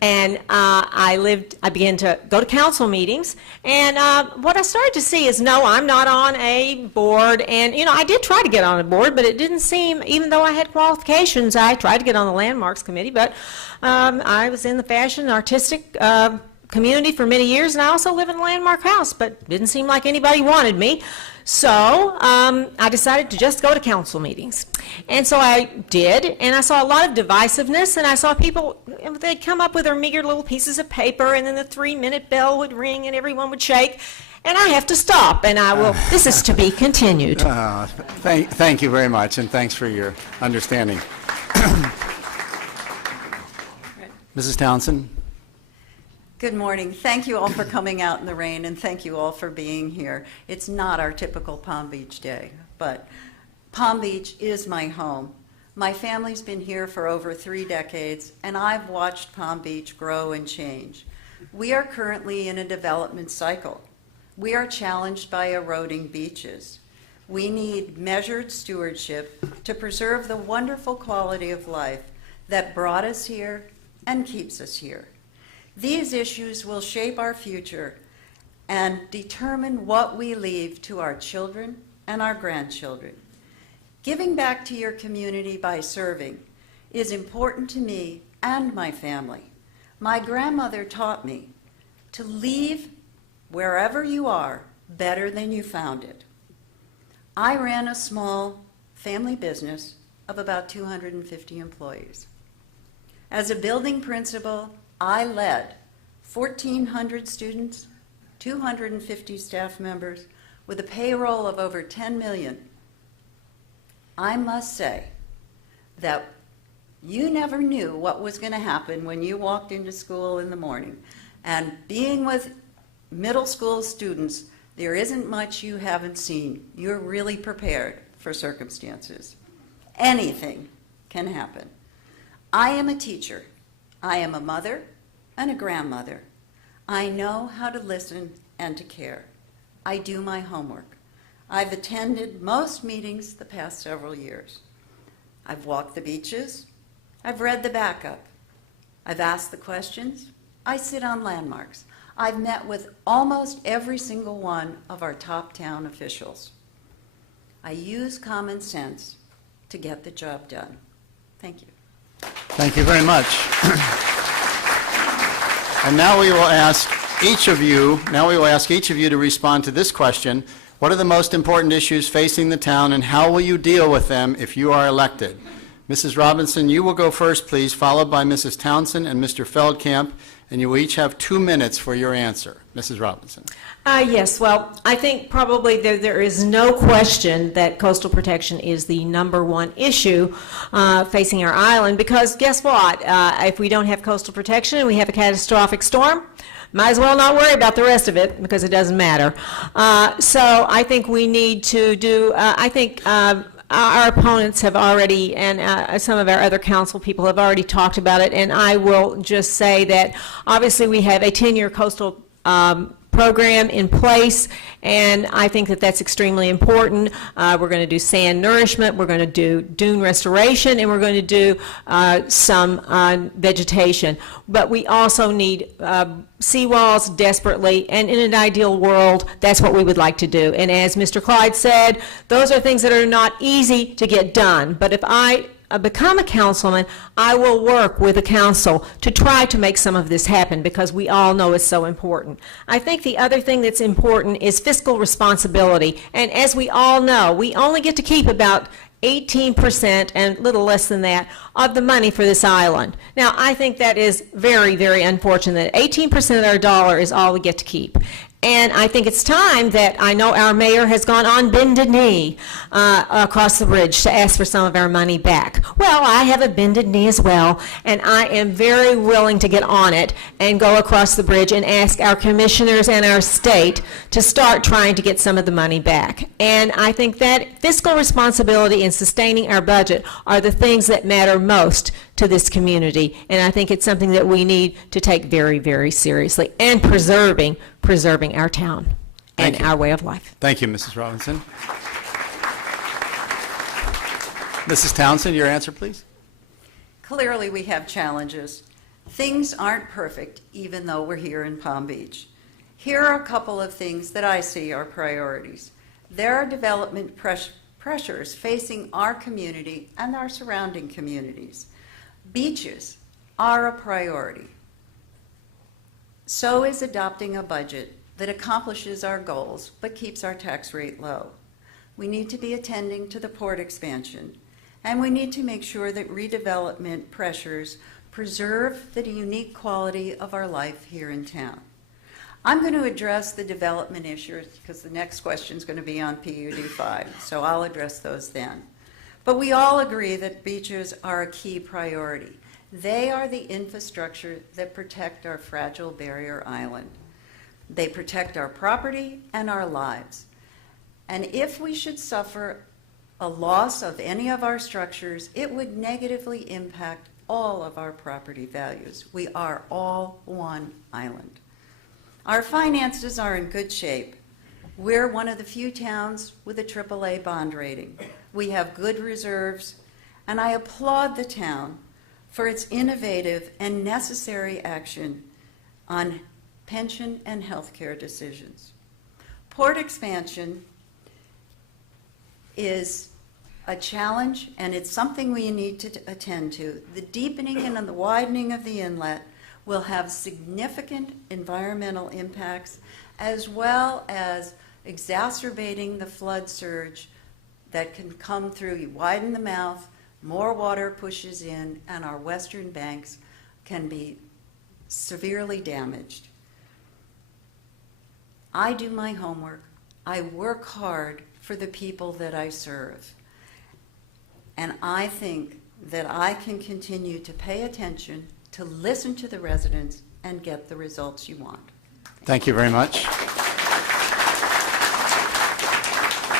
And I began to go to council meetings, and what I started to see is, no, I'm not on a board, and I did try to get on a board, but it didn't seem, even though I had qualifications, I tried to get on the Landmarks Committee, but I was in the fashion artistic community for many years, and I also live in a Landmark house, but didn't seem like anybody wanted me. So I decided to just go to council meetings. And so I did, and I saw a lot of divisiveness, and I saw people, they'd come up with their meager little pieces of paper, and then the 3-minute bell would ring, and everyone would shake, and I have to stop, and I will, this is to be continued. Thank you very much, and thanks for your understanding. Mrs. Townsend. Good morning. Thank you all for coming out in the rain, and thank you all for being here. It's not our typical Palm Beach day, but Palm Beach is my home. My family's been here for over 3 decades, and I've watched Palm Beach grow and change. We are currently in a development cycle. We are challenged by eroding beaches. We need measured stewardship to preserve the wonderful quality of life that brought us here and keeps us here. These issues will shape our future and determine what we leave to our children and our grandchildren. Giving back to your community by serving is important to me and my family. My grandmother taught me to leave wherever you are better than you found it. I ran a small family business of about 250 employees. As a building principal, I led 1,400 students, 250 staff members, with a payroll of over 10 million. I must say that you never knew what was going to happen when you walked into school in the morning. And being with middle school students, there isn't much you haven't seen. You're really prepared for circumstances. Anything can happen. I am a teacher. I am a mother and a grandmother. I know how to listen and to care. I do my homework. I've attended most meetings the past several years. I've walked the beaches. I've read the backup. I've asked the questions. I sit on landmarks. I've met with almost every single one of our top town officials. I use common sense to get the job done. Thank you. Thank you very much. And now we will ask each of you to respond to this question. What are the most important issues facing the town, and how will you deal with them if you are elected? Mrs. Robinson, you will go first, please, followed by Mrs. Townsend and Mr. Feldkamp, and you will each have 2 minutes for your answer. Mrs. Robinson. Yes, well, I think probably there is no question that coastal protection is the #1 issue facing our island, because guess what? If we don't have coastal protection and we have a catastrophic storm, might as well not worry about the rest of it, because it doesn't matter. So I think we need to do, our opponents have already, and some of our other council people have already talked about it, and I will just say that obviously we have a 10-year coastal program in place, and I think that that's extremely important. We're going to do sand nourishment, we're going to do dune restoration, and we're going to do some vegetation. But we also need seawalls desperately, and in an ideal world, that's what we would like to do. And as Mr. Clyde said, those are things that are not easy to get done. But if I become a councilman, I will work with the council to try to make some of this happen, because we all know it's so important. I think the other thing that's important is fiscal responsibility. And as we all know, we only get to keep about 18% and little less than that of the money for this island. Now, I think that is very, very unfortunate. 18% of our dollar is all we get to keep. And I think it's time that, I know our mayor has gone on bended knee across the bridge to ask for some of our money back. Well, I have a bended knee as well, and I am very willing to get on it and go across the bridge and ask our commissioners and our state to start trying to get some of the money back. And I think that fiscal responsibility and sustaining our budget are the things that matter most to this community, and I think it's something that we need to take very, very seriously, and preserving our town and our way of life. Thank you, Mrs. Robinson. Mrs. Townsend, your answer, please. Clearly, we have challenges. Things aren't perfect, even though we're here in Palm Beach. Here are a couple of things that I see are priorities. There are development pressures facing our community and our surrounding communities. Beaches are a priority. So is adopting a budget that accomplishes our goals but keeps our tax rate low. We need to be attending to the port expansion, and we need to make sure that redevelopment pressures preserve the unique quality of our life here in town. I'm going to address the development issues because the next question is going to be on PUD 5, so I'll address those then. But we all agree that beaches are a key priority. They are the infrastructure that protect our fragile barrier island. They protect our property and our lives. And if we should suffer a loss of any of our structures, it would negatively impact all of our property values. We are all one island. Our finances are in good shape. We're one of the few towns with a AAA bond rating. We have good reserves, and I applaud the town for its innovative and necessary action on pension and healthcare decisions. Port expansion is a challenge, and it's something we need to attend to. The deepening and the widening of the inlet will have significant environmental impacts, as well as exacerbating the flood surge that can come through. You widen the mouth, more water pushes in, and our western banks can be severely damaged. I do my homework. I work hard for the people that I serve. And I think that I can continue to pay attention, to listen to the residents, and get the results you want. Thank you very much.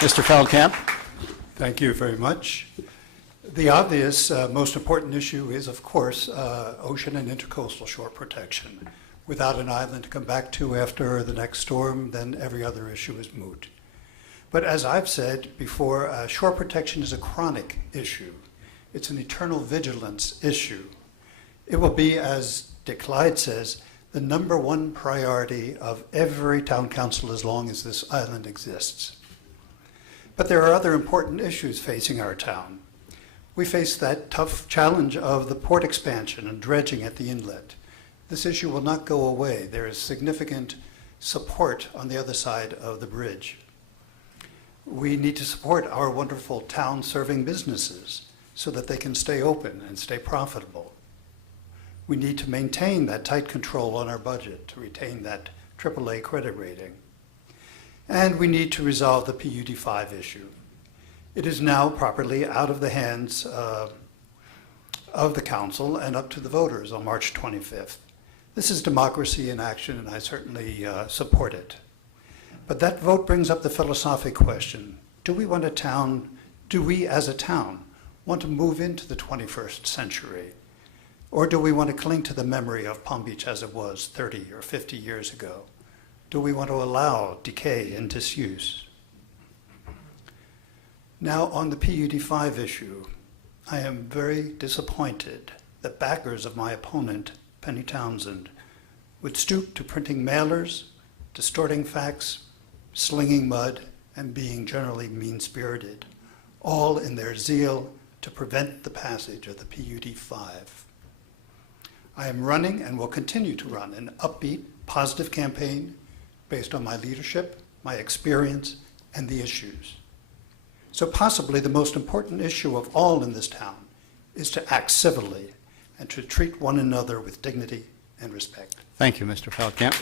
Mr. Feldkamp? Thank you very much. The obvious, most important issue is, of course, ocean and intercoastal shore protection. Without an island to come back to after the next storm, then every other issue is moot. But as I've said before, shore protection is a chronic issue. It's an eternal vigilance issue. It will be, as Dick Clyde says, the #1 priority of every town council as long as this island exists. But there are other important issues facing our town. We face that tough challenge of the port expansion and dredging at the inlet. This issue will not go away. There is significant support on the other side of the bridge. We need to support our wonderful town-serving businesses so that they can stay open and stay profitable. We need to maintain that tight control on our budget to retain that AAA credit rating. And we need to resolve the PUD5 issue. It is now properly out of the hands of the council and up to the voters on March 25th. This is democracy in action, and I certainly support it. But that vote brings up the philosophic question: do we as a town want to move into the 21st century? Or do we want to cling to the memory of Palm Beach as it was 30 or 50 years ago? Do we want to allow decay and disuse? Now, on the PUD5 issue, I am very disappointed that backers of my opponent, Penny Townsend, would stoop to printing mailers, distorting facts, slinging mud, and being generally mean-spirited, all in their zeal to prevent the passage of the PUD5. I am running and will continue to run an upbeat, positive campaign based on my leadership, my experience, and the issues. So possibly the most important issue of all in this town is to act civilly and to treat one another with dignity and respect. Thank you, Mr. Feldkamp.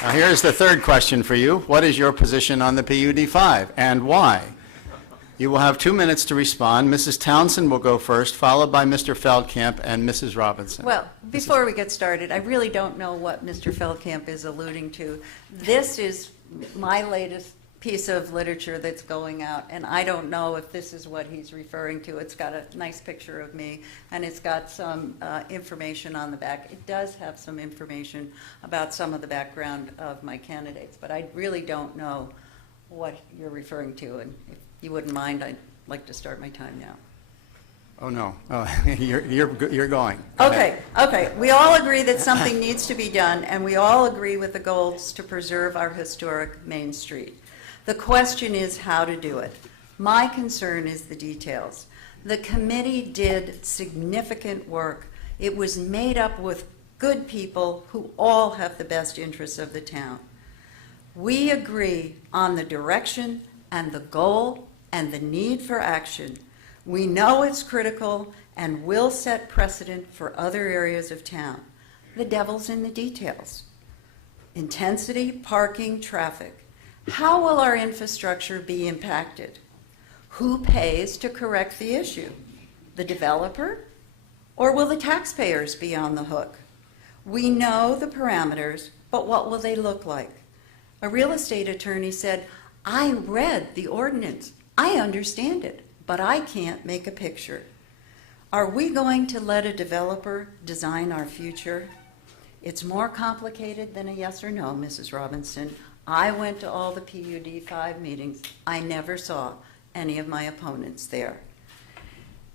Now here's the third question for you. What is your position on the PUD5 and why? You will have 2 minutes to respond. Mrs. Townsend will go first, followed by Mr. Feldkamp and Mrs. Robinson. Well, before we get started, I really don't know what Mr. Feldkamp is alluding to. This is my latest piece of literature that's going out, and I don't know if this is what he's referring to. It's got a nice picture of me, and it's got some information on the back. It does have some information about some of the background of my candidates, but I really don't know what you're referring to, and if you wouldn't mind, I'd like to start my time now. Oh, no. Oh, you're going. Okay. We all agree that something needs to be done, and we all agree with the goals to preserve our historic Main Street. The question is how to do it. My concern is the details. The committee did significant work. It was made up with good people who all have the best interests of the town. We agree on the direction and the goal and the need for action. We know it's critical and will set precedent for other areas of town. The devil's in the details. Intensity, parking, traffic. How will our infrastructure be impacted? Who pays to correct the issue? The developer? Or will the taxpayers be on the hook? We know the parameters, but what will they look like? A real estate attorney said, I read the ordinance. I understand it, but I can't make a picture. Are we going to let a developer design our future? It's more complicated than a yes or no, Mrs. Robinson. I went to all the PUD 5 meetings. I never saw any of my opponents there.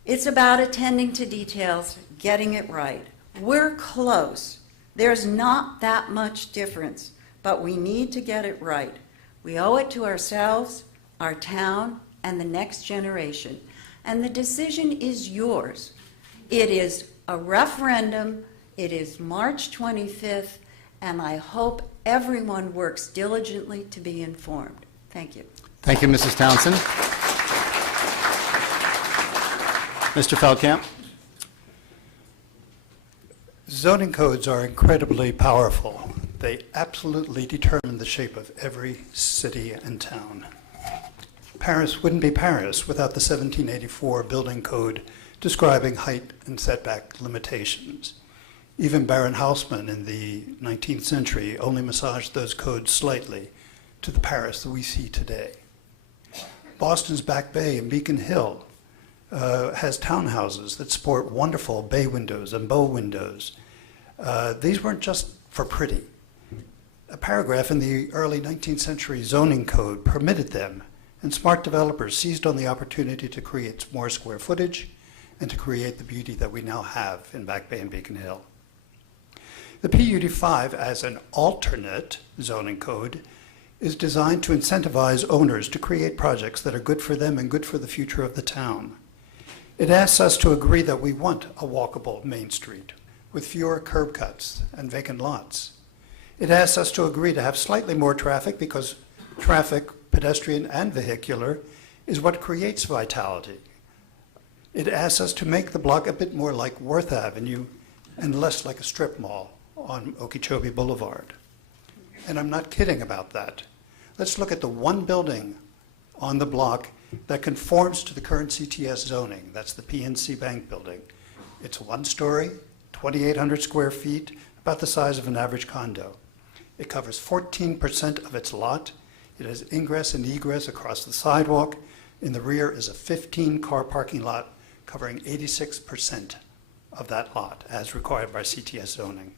It's about attending to details, getting it right. We're close. There's not that much difference, but we need to get it right. We owe it to ourselves, our town, and the next generation. And the decision is yours. It is a referendum. It is March 25th, and I hope everyone works diligently to be informed. Thank you. Thank you, Mrs. Townsend. Mr. Feldkamp? Zoning codes are incredibly powerful. They absolutely determine the shape of every city and town. Paris wouldn't be Paris without the 1784 building code describing height and setback limitations. Even Baron Haussmann in the 19th century only massaged those codes slightly to the Paris that we see today. Boston's Back Bay and Beacon Hill has townhouses that sport wonderful bay windows and bow windows. These weren't just for pretty. A paragraph in the early 19th century zoning code permitted them, and smart developers seized on the opportunity to create more square footage and to create the beauty that we now have in Back Bay and Beacon Hill. The PUD 5, as an alternate zoning code, is designed to incentivize owners to create projects that are good for them and good for the future of the town. It asks us to agree that we want a walkable Main Street with fewer curb cuts and vacant lots. It asks us to agree to have slightly more traffic because traffic, pedestrian and vehicular, is what creates vitality. It asks us to make the block a bit more like Worth Avenue and less like a strip mall on Okeechobee Boulevard. And I'm not kidding about that. Let's look at the one building on the block that conforms to the current CTS zoning. That's the PNC Bank building. It's one story, 2,800 square feet, about the size of an average condo. It covers 14% of its lot. It has ingress and egress across the sidewalk. In the rear is a 15-car parking lot covering 86% of that lot, as required by CTS zoning.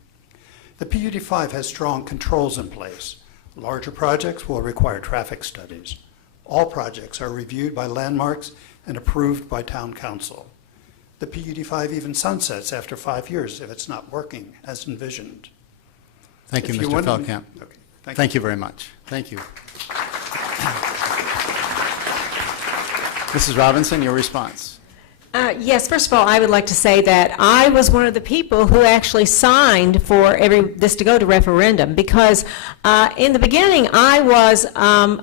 The PUD 5 has strong controls in place. Larger projects will require traffic studies. All projects are reviewed by landmarks and approved by town council. The PUD 5 even sunsets after 5 years if it's not working as envisioned. Thank you, If you Mr. want- Feldkamp. Okay, Thank you very much. Thank you. Mrs. Robinson, your response. Yes, first of all, I would like to say that I was one of the people who actually signed for this to go to referendum because in the beginning I was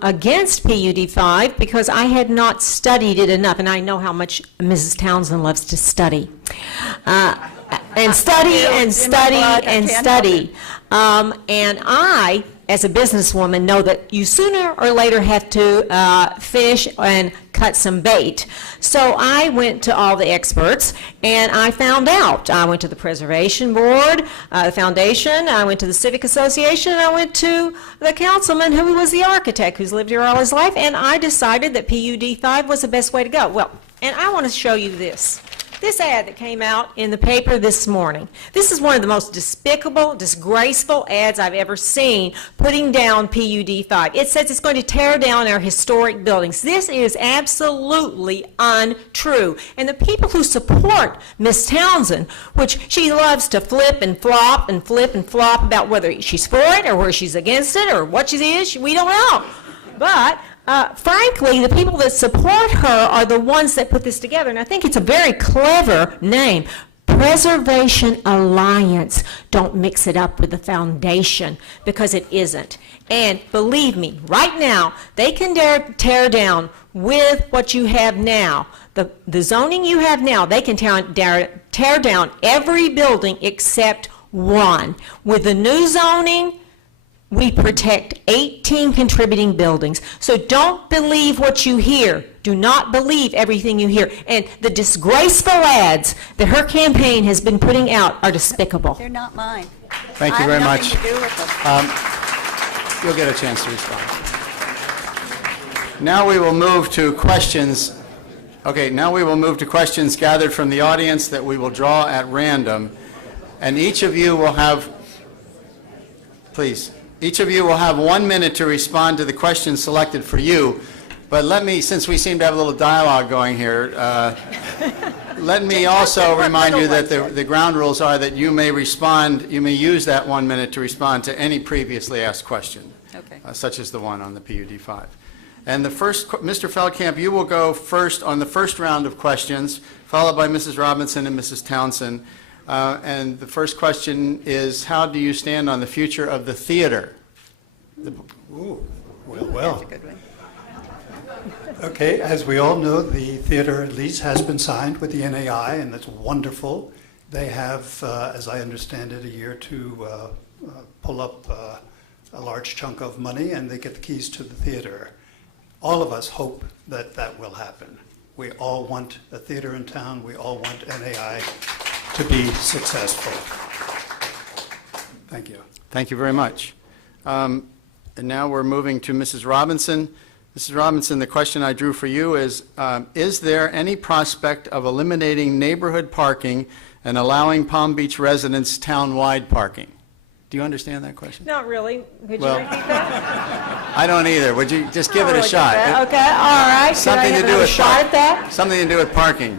against PUD 5 because I had not studied it enough, and I know how much Mrs. Townsend loves to study. And study and study and study. And I, as a businesswoman, know that you sooner or later have to fish and cut some bait. So I went to all the experts and I found out. I went to the Preservation Board, the Foundation, I went to the Civic Association, I went to the councilman who was the architect who's lived here all his life, and I decided that PUD 5 was the best way to go. Well, and I want to show you this. This ad that came out in the paper this morning. This is one of the most despicable, disgraceful ads I've ever seen putting down PUD 5. It says it's going to tear down our historic buildings. This is absolutely untrue. And the people who support Miss Townsend, which she loves to flip and flop and flip and flop about whether she's for it or whether she's against it or what she is, we don't know. But frankly, the people that support her are the ones that put this together, and I think it's a very clever name. Preservation Alliance. Don't mix it up with the foundation, because it isn't. And believe me, right now, they can tear down with what you have now. The zoning you have now, they can tear down every building except one. With the new zoning, we protect 18 contributing buildings. So don't believe what you hear. Do not believe everything you hear. And the disgraceful ads that her campaign has been putting out are despicable. They're not mine. Thank you very I much. have nothing to do with them. You'll get a chance to respond. Now we will move to questions. Okay, now we will move to questions gathered from the audience that we will draw at random. And each of you will have, please, each of you will have 1 minute to respond to the questions selected for you. But let me, since we seem to have a little dialogue going here, let me also remind you that the ground rules are that you may respond, you may use that 1 minute to respond to any previously asked question, Okay. such as the one on the PUD 5. And the first, Mr. Feldkamp, you will go first on the first round of questions, followed by Mrs. Robinson and Mrs. Townsend. And the first question is, how do you stand on the future of the theater? Ooh, That's well. a good one. Okay, as we all know, the theater lease has been signed with the NAI, and that's wonderful. They have, as I understand it, a year to pull up a large chunk of money, and they get the keys to the theater. All of us hope that that will happen. We all want a theater in town. We all want NAI to be successful. Thank you. Thank you very much. And now we're moving to Mrs. Robinson. Mrs. Robinson, the question I drew for you is there any prospect of eliminating neighborhood parking and allowing Palm Beach residents town-wide parking? Do you understand that question? Not really. Could you Well, repeat that? I don't either. Would you just give it a Really shot? get that. Okay, all right. Could I Something have to do another with shot at that? Something to do with parking.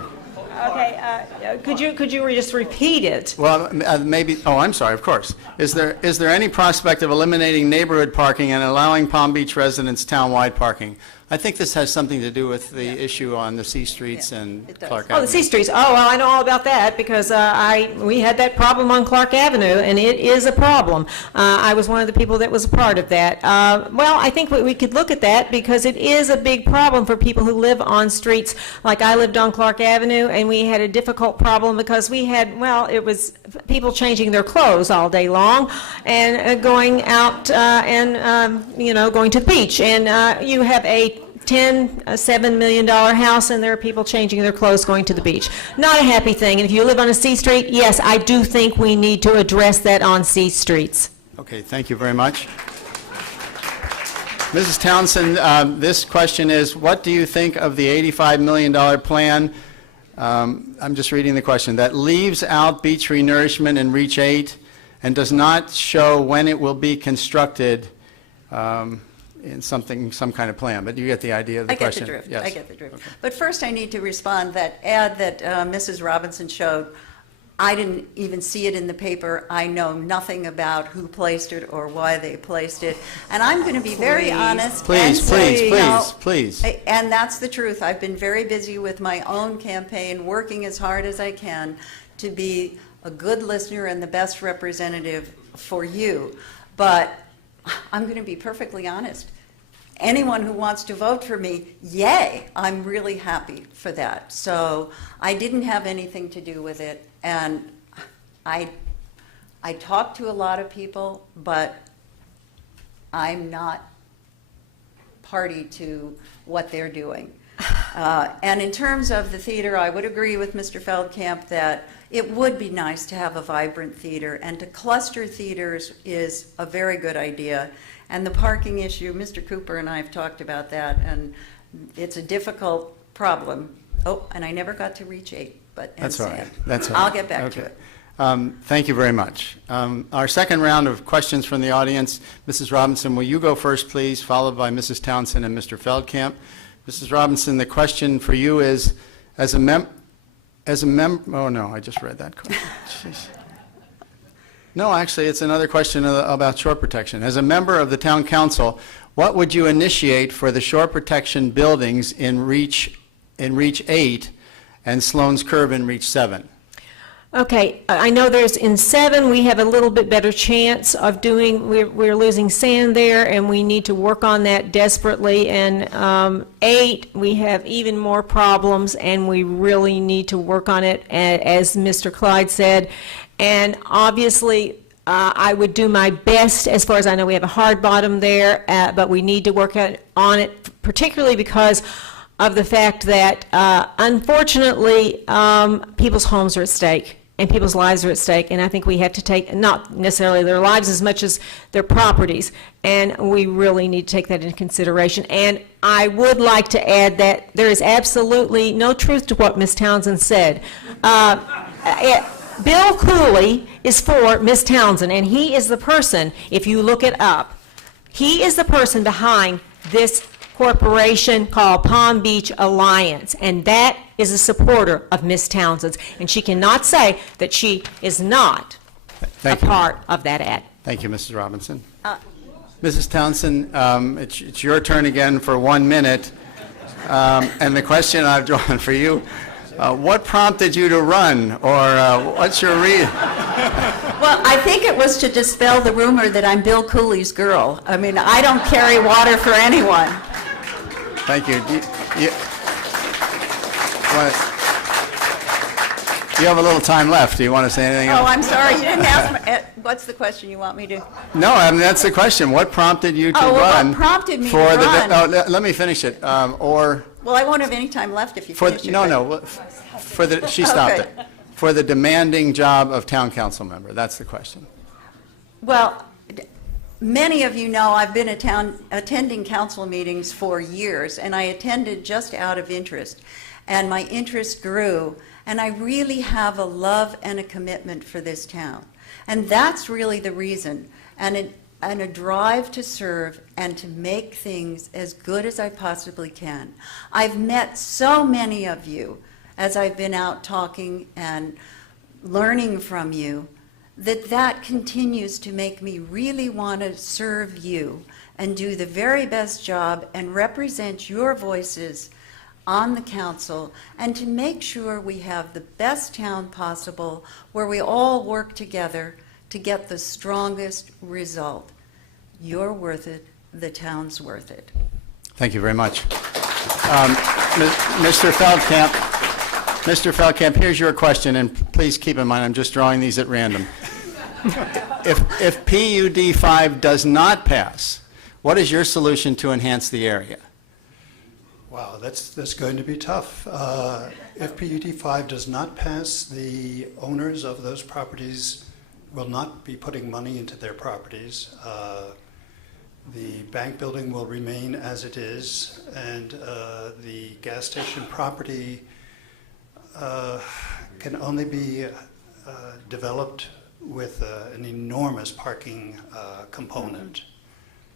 Okay, could you just repeat it? Well, maybe, oh, I'm sorry, of course. Is there any prospect of eliminating neighborhood parking and allowing Palm Beach residents town-wide parking? I think this has something to do with the issue on the C Streets Yeah, and it does. Clark Oh, Avenue. the C Streets. Oh, well, I know all about that because we had that problem on Clark Avenue, and it is a problem. I was one of the people that was a part of that. Well, I think we could look at that because it is a big problem for people who live on streets. Like I lived on Clark Avenue, and we had a difficult problem because we had, well, it was people changing their clothes all day long and going out going to the beach. And you have a $7 million house, and there are people changing their clothes going to the beach. Not a happy thing. And if you live on a C Street, yes, I do think we need to address that on C Streets. Okay, thank you very much. Mrs. Townsend, this question is, what do you think of the $85 million plan? I'm just reading the question. That leaves out beach renourishment in Reach 8 and does not show when it will be constructed in some kind of plan. But you get the idea of the question. I get the drift. Yes. I get the drift. Okay. But first, I need to respond. That ad that Mrs. Robinson showed, I didn't even see it in the paper. I know nothing about who placed it or why they placed it. And I'm going to be very honest. Please, and say, please. And that's the truth. I've been very busy with my own campaign, working as hard as I can to be a good listener and the best representative for you. But I'm going to be perfectly honest. Anyone who wants to vote for me, yay, I'm really happy for that. So I didn't have anything to do with it. And I talked to a lot of people, but I'm not party to what they're doing. And in terms of the theater, I would agree with Mr. Feldkamp that it would be nice to have a vibrant theater, and to cluster theaters is a very good idea. And the parking issue, Mr. Cooper and I have talked about that, and it's a difficult problem. Oh, and I never got to Reach 8, but That's all right. Sam. That's all right. I'll get back to Okay. it. Thank you very much. Our second round of questions from the audience, Mrs. Robinson, will you go first, please, followed by Mrs. Townsend and Mr. Feldkamp. Mrs. Robinson, the question for you is, oh no, I just read that question. Jeez. No, actually, it's another question about shore protection. As a member of the town council, what would you initiate for the shore protection buildings in Reach 8 and Sloan's Curve in Reach 7? Okay, I know there's in 7, we have a little bit better chance of doing, we're losing sand there, and we need to work on that desperately. And 8, we have even more problems, and we really need to work on it, as Mr. Clyde said. And obviously, I would do my best, as far as I know, we have a hard bottom there, but we need to work on it, particularly because of the fact that, unfortunately, people's homes are at stake, and people's lives are at stake, and I think we have to take, not necessarily their lives as much as their properties, and we really need to take that into consideration. And I would like to add that there is absolutely no truth to what Ms. Townsend said. Bill Cooley is for Ms. Townsend, and he is the person, if you look it up, he is the person behind this corporation called Palm Beach Alliance, and that is a supporter of Ms. Townsend's, and she cannot say that she is not a part of that ad. Thank you, Mrs. Robinson. Mrs. Townsend, it's your turn again for 1 minute, and the question I've drawn for you, what prompted you to run, or what's your reason? Well, I think it was to dispel the rumor that I'm Bill Cooley's girl. I mean, I don't carry water for anyone. Thank you. You have a little time left. Do you want to say anything else? Oh, I'm sorry, you didn't ask me. What's the question you want me to? No, I mean, that's the question. What prompted you to Oh, well, run? what prompted me to for the run? let me finish it. Or Well, I won't have any time left if you for finish it. no, but- for the she stopped Okay. it. For the demanding job of town council member. That's the question. Well, many of you know I've been attending council meetings for years, and I attended just out of interest. And my interest grew, and I really have a love and a commitment for this town. And that's really the reason, and a drive to serve and to make things as good as I possibly can. I've met so many of you as I've been out talking and learning from you, that continues to make me really want to serve you and do the very best job and represent your voices on the council, and to make sure we have the best town possible where we all work together to get the strongest result. You're worth it. The town's worth it. Thank you very much. Mr. Feldkamp, Mr. Feldkamp, here's your question, and please keep in mind I'm just drawing these at random. If PUD 5 does not pass, what is your solution to enhance the area? Wow, that's going to be tough. If PUD 5 does not pass, the owners of those properties will not be putting money into their properties. The bank building will remain as it is, and the gas station property can only be developed with an enormous parking component.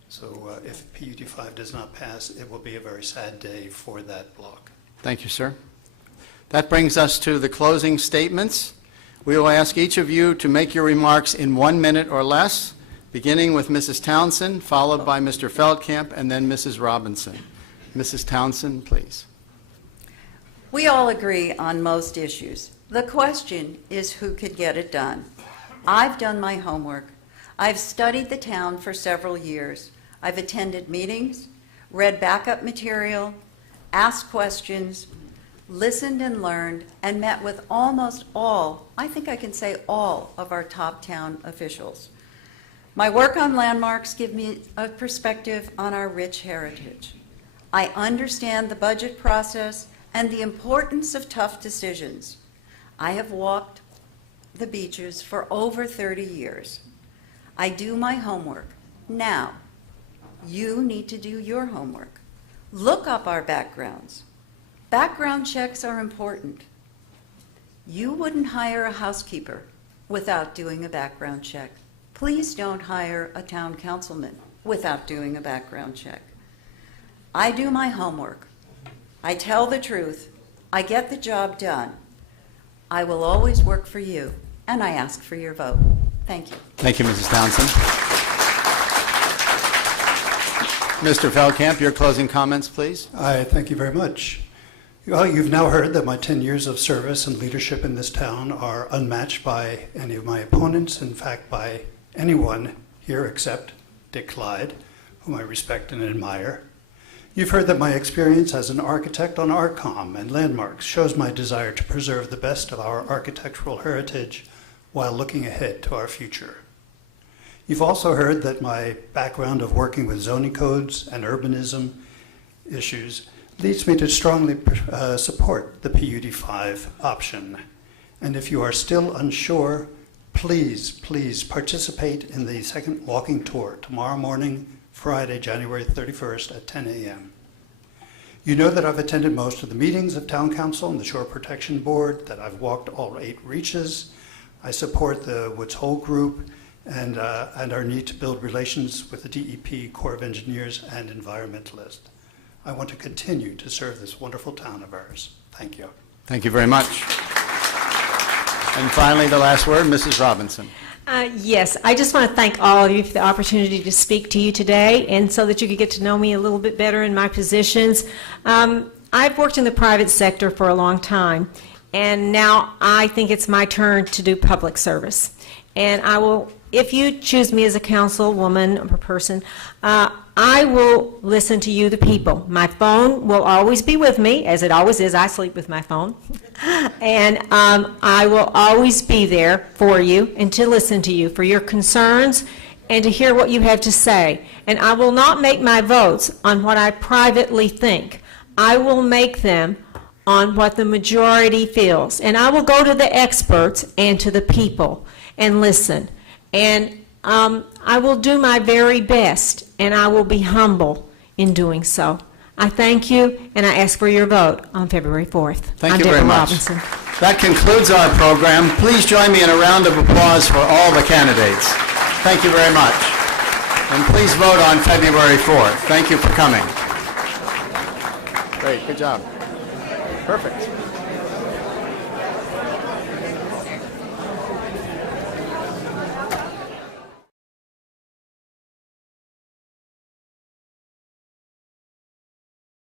So if PUD 5 does not pass, it will be a very sad day for that block. Thank you, sir. That brings us to the closing statements. We will ask each of you to make your remarks in 1 minute or less, beginning with Mrs. Townsend, followed by Mr. Feldkamp, and then Mrs. Robinson. Mrs. Townsend, please. We all agree on most issues. The question is who could get it done. I've done my homework. I've studied the town for several years. I've attended meetings, read backup material, asked questions, listened and learned, and met with almost all, I think I can say all, of our top town officials. My work on landmarks give me a perspective on our rich heritage. I understand the budget process and the importance of tough decisions. I have walked the beaches for over 30 years. I do my homework. Now, you need to do your homework. Look up our backgrounds. Background checks are important. You wouldn't hire a housekeeper without doing a background check. Please don't hire a town councilman without doing a background check. I do my homework. I tell the truth. I get the job done. I will always work for you, and I ask for your vote. Thank you. Thank you, Mrs. Townsend. Mr. Feldkamp, your closing comments, please. I thank you very much. Well, you've now heard that my 10 years of service and leadership in this town are unmatched by any of my opponents, in fact, by anyone here except Dick Clyde, whom I respect and admire. You've heard that my experience as an architect on ARCOM and landmarks shows my desire to preserve the best of our architectural heritage while looking ahead to our future. You've also heard that my background of working with zoning codes and urbanism issues leads me to strongly support the PUD 5 option. And if you are still unsure, please participate in the second walking tour tomorrow morning, Friday, January 31st at 10 a.m. You know that I've attended most of the meetings of Town Council and the Shore Protection Board, that I've walked all 8 reaches. I support the Woods Hole Group and our need to build relations with the DEP, Corps of Engineers, and environmentalists. I want to continue to serve this wonderful town of ours. Thank you. Thank you very much. And finally, the last word, Mrs. Robinson. Yes, I just want to thank all of you for the opportunity to speak to you today, and so that you could get to know me a little bit better in my positions. I've worked in the private sector for a long time, and now I think it's my turn to do public service. And I will, if you choose me as a councilwoman or person, I will listen to you, the people. My phone will always be with me, as it always is. I sleep with my phone. And I will always be there for you and to listen to you, for your concerns and to hear what you have to say. And I will not make my votes on what I privately think. I will make them on what the majority feels. And I will go to the experts and to the people and listen. And I will do my very best, and I will be humble in doing so. I thank you, and I ask for your vote on February 4th. Thank you very much. Robinson. That concludes our program. Please join me in a round of applause for all the candidates. Thank you very much. And please vote on February 4th. Thank you for coming. Great, good job. Perfect.